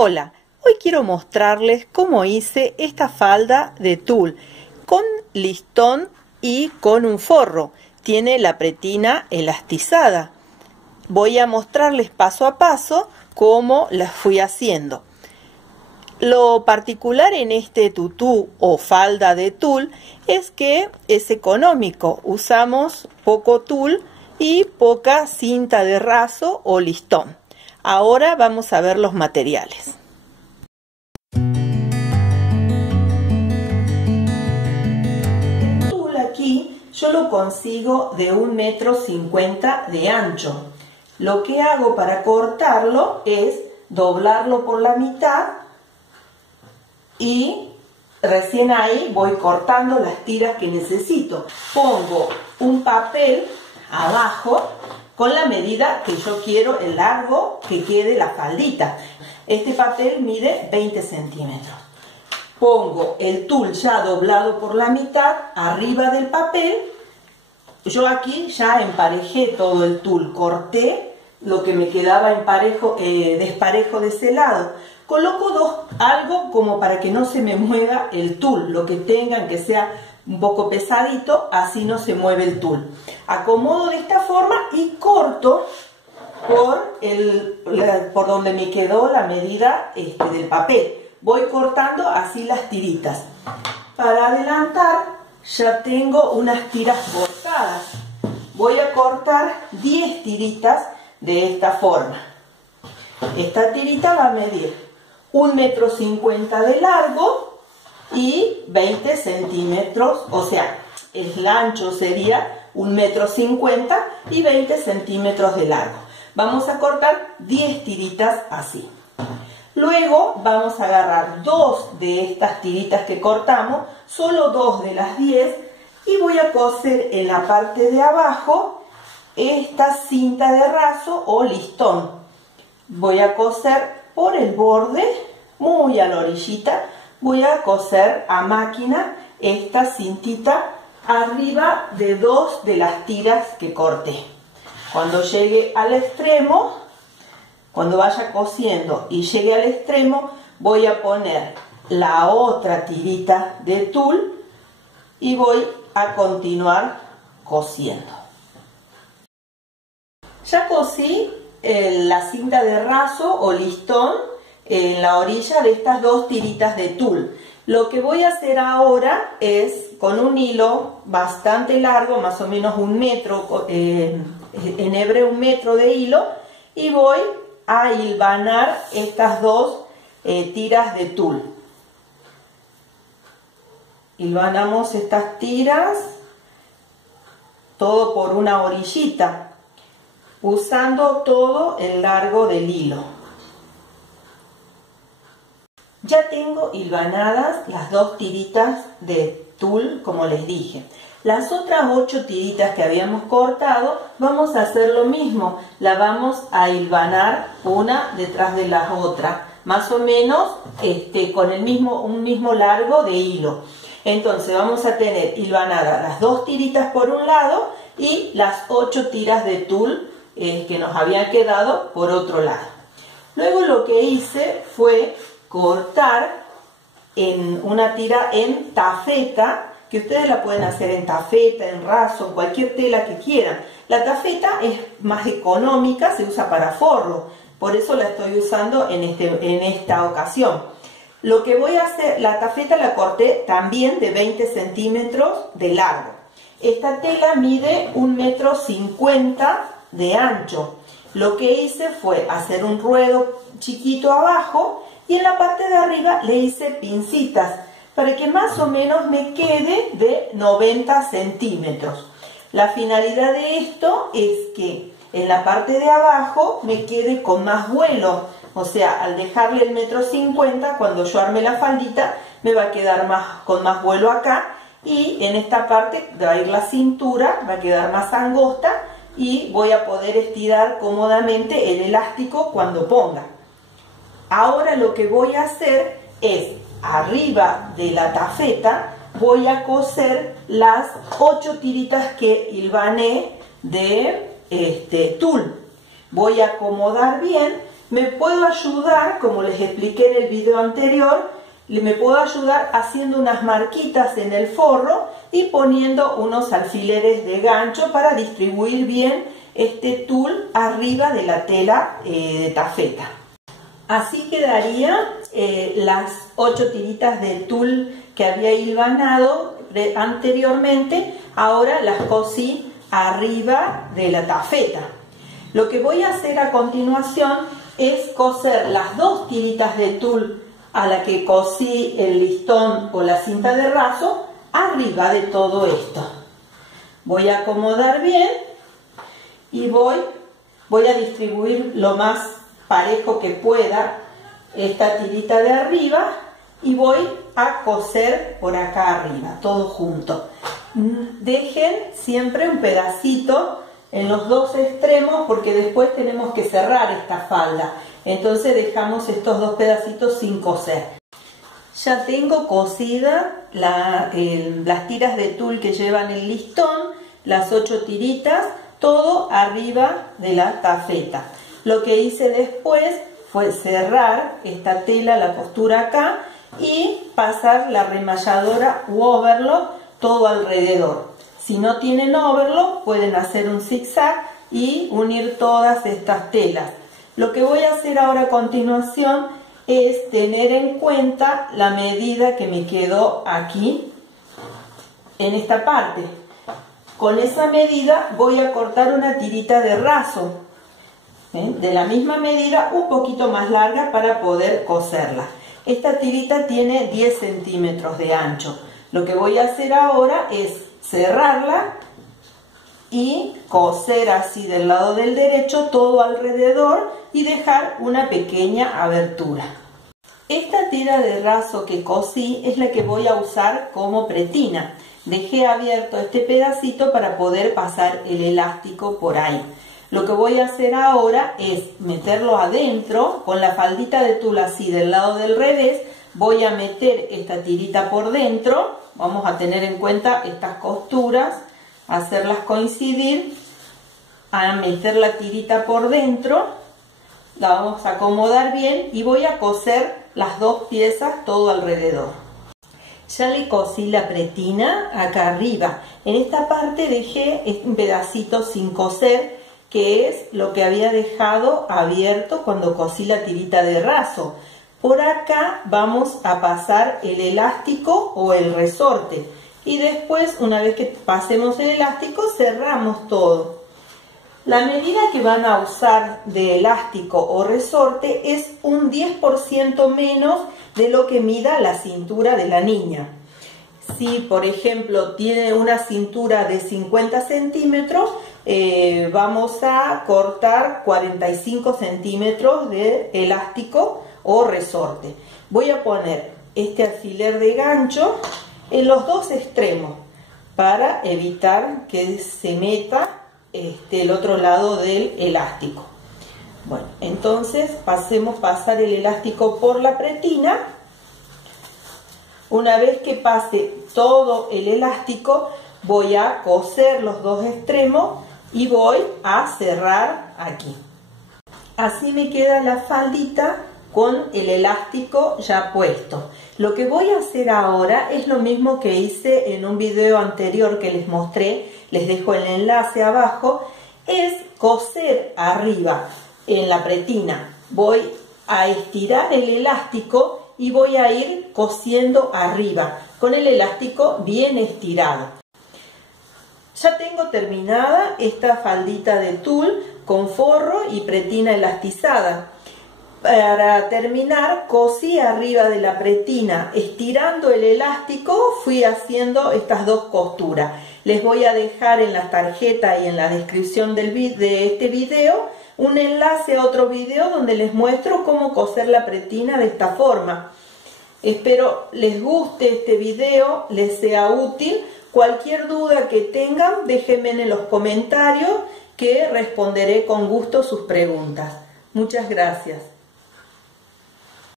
Hola, hoy quiero mostrarles cómo hice esta falda de tul con listón y con un forro. Tiene la pretina elastizada. Voy a mostrarles paso a paso cómo la fui haciendo. Lo particular en este tutú o falda de tul es que es económico. Usamos poco tul y poca cinta de raso o listón. Ahora vamos a ver los materiales. El tul aquí yo lo consigo de 1,50 m de ancho. Lo que hago para cortarlo es doblarlo por la mitad y recién ahí voy cortando las tiras que necesito. Pongo un papel abajo con la medida que yo quiero, el largo que quede la faldita. Este papel mide 20 centímetros. Pongo el tul ya doblado por la mitad arriba del papel. Yo aquí ya emparejé todo el tul, corté lo que me quedaba desparejo de ese lado. Coloco algo como para que no se me mueva el tul, lo que tengan que sea un poco pesadito, así no se mueve el tul. Acomodo de esta forma y corto por donde me quedó la medida del papel. Voy cortando así las tiritas. Para adelantar ya tengo unas tiras cortadas. Voy a cortar 10 tiritas de esta forma. Esta tirita va a medir 1,50 m de largo y 20 centímetros, o sea, el ancho sería 1,50 m y 20 centímetros de largo. Vamos a cortar 10 tiritas así. Luego vamos a agarrar 2 de estas tiritas que cortamos, solo 2 de las 10, y voy a coser en la parte de abajo esta cinta de raso o listón. Voy a coser por el borde, muy a la orillita, voy a coser a máquina esta cintita arriba de 2 de las tiras que corté. Cuando llegue al extremo, cuando vaya cosiendo y llegue al extremo, voy a poner la otra tirita de tul y voy a continuar cosiendo. Ya cosí la cinta de raso o listón en la orilla de estas 2 tiritas de tul. Lo que voy a hacer ahora es con un hilo bastante largo, más o menos 1 metro, enhebré 1 metro de hilo y voy a hilvanar estas 2 tiras de tul. Hilvanamos estas tiras todo por una orillita, usando todo el largo del hilo. Ya tengo hilvanadas las 2 tiritas de tul, como les dije. Las otras 8 tiritas que habíamos cortado, vamos a hacer lo mismo. La vamos a hilvanar una detrás de la otra, más o menos con un mismo largo de hilo. Entonces vamos a tener hilvanadas las 2 tiritas por un lado y las 8 tiras de tul que nos habían quedado por otro lado. Luego lo que hice fue cortar en una tira en tafeta, que ustedes la pueden hacer en tafeta, en raso, en cualquier tela que quieran. La tafeta es más económica, se usa para forro, por eso la estoy usando en esta ocasión. Lo que voy a hacer, la tafeta la corté también de 20 centímetros de largo. Esta tela mide 1,50 m de ancho. Lo que hice fue hacer un ruedo chiquito abajo y en la parte de arriba le hice pincitas para que más o menos me quede de 90 centímetros. La finalidad de esto es que en la parte de abajo me quede con más vuelo. O sea, al dejarle el 1,50 m, cuando yo arme la faldita, me va a quedar con más vuelo acá. Y en esta parte va a ir la cintura, va a quedar más angosta y voy a poder estirar cómodamente el elástico cuando ponga. Ahora lo que voy a hacer es, arriba de la tafeta, voy a coser las 8 tiritas que hilvané de tul. Voy a acomodar bien Me puedo ayudar, como les expliqué en el video anterior, me puedo ayudar haciendo unas marquitas en el forro y poniendo unos alfileres de gancho para distribuir bien este tul arriba de la tela de tafeta. Así quedaría las 8 tiritas de tul que había hilvanado anteriormente, ahora las cosí arriba de la tafeta. Lo que voy a hacer a continuación es coser las 2 tiritas de tul a la que cosí el listón o la cinta de raso arriba de todo esto. Voy a acomodar bien y voy a distribuir lo más parejo que pueda esta tirita de arriba y voy a coser por acá arriba, todo junto. Dejen siempre un pedacito en los 2 extremos porque después tenemos que cerrar esta falda. Entonces dejamos estos 2 pedacitos sin coser. Ya tengo cosida las tiras de tul que llevan el listón, las 8 tiritas, todo arriba de la tafeta. Lo que hice después fue cerrar esta tela, la costura acá, y pasar la remalladora u overlock todo alrededor. Si no tienen overlock, pueden hacer un zigzag y unir todas estas telas. Lo que voy a hacer ahora a continuación es tener en cuenta la medida que me quedó aquí en esta parte. Con esa medida voy a cortar una tirita de raso, de la misma medida, un poquito más larga para poder coserla. Esta tirita tiene 10 centímetros de ancho. Lo que voy a hacer ahora es cerrarla y coser así del lado del derecho todo alrededor y dejar una pequeña abertura. Esta tira de raso que cosí es la que voy a usar como pretina. Dejé abierto este pedacito para poder pasar el elástico por ahí. Lo que voy a hacer ahora es meterlo adentro con la faldita de tul así del lado del revés. Voy a meter esta tirita por dentro. Vamos a tener en cuenta estas costuras, hacerlas coincidir, a meter la tirita por dentro, la vamos a acomodar bien y voy a coser las 2 piezas todo alrededor. Ya le cosí la pretina acá arriba. En esta parte dejé un pedacito sin coser, que es lo que había dejado abierto cuando cosí la tirita de raso. Por acá vamos a pasar el elástico o el resorte y después, una vez que pasemos el elástico, cerramos todo. La medida que van a usar de elástico o resorte es un 10% menos de lo que mida la cintura de la niña. Si, por ejemplo, tiene una cintura de 50 centímetros, vamos a cortar 45 centímetros de elástico o resorte. Voy a poner este alfiler de gancho en los 2 extremos para evitar que se meta el otro lado del elástico. Bueno, entonces pasar el elástico por la pretina. Una vez que pase todo el elástico, voy a coser los 2 extremos y voy a cerrar aquí. Así me queda la faldita con el elástico ya puesto. Lo que voy a hacer ahora es lo mismo que hice en un video anterior que les mostré, les dejo el enlace abajo, es coser arriba en la pretina. Voy a estirar el elástico y voy a ir cosiendo arriba con el elástico bien estirado. Ya tengo terminada esta faldita de tul con forro y pretina elastizada. Para terminar, cosí arriba de la pretina, estirando el elástico, fui haciendo estas 2 costuras. Les voy a dejar en la tarjeta y en la descripción de este video un enlace a otro video donde les muestro cómo coser la pretina de esta forma. Espero les guste este video, les sea útil. Cualquier duda que tengan, déjenme en los comentarios que responderé con gusto sus preguntas. Muchas gracias.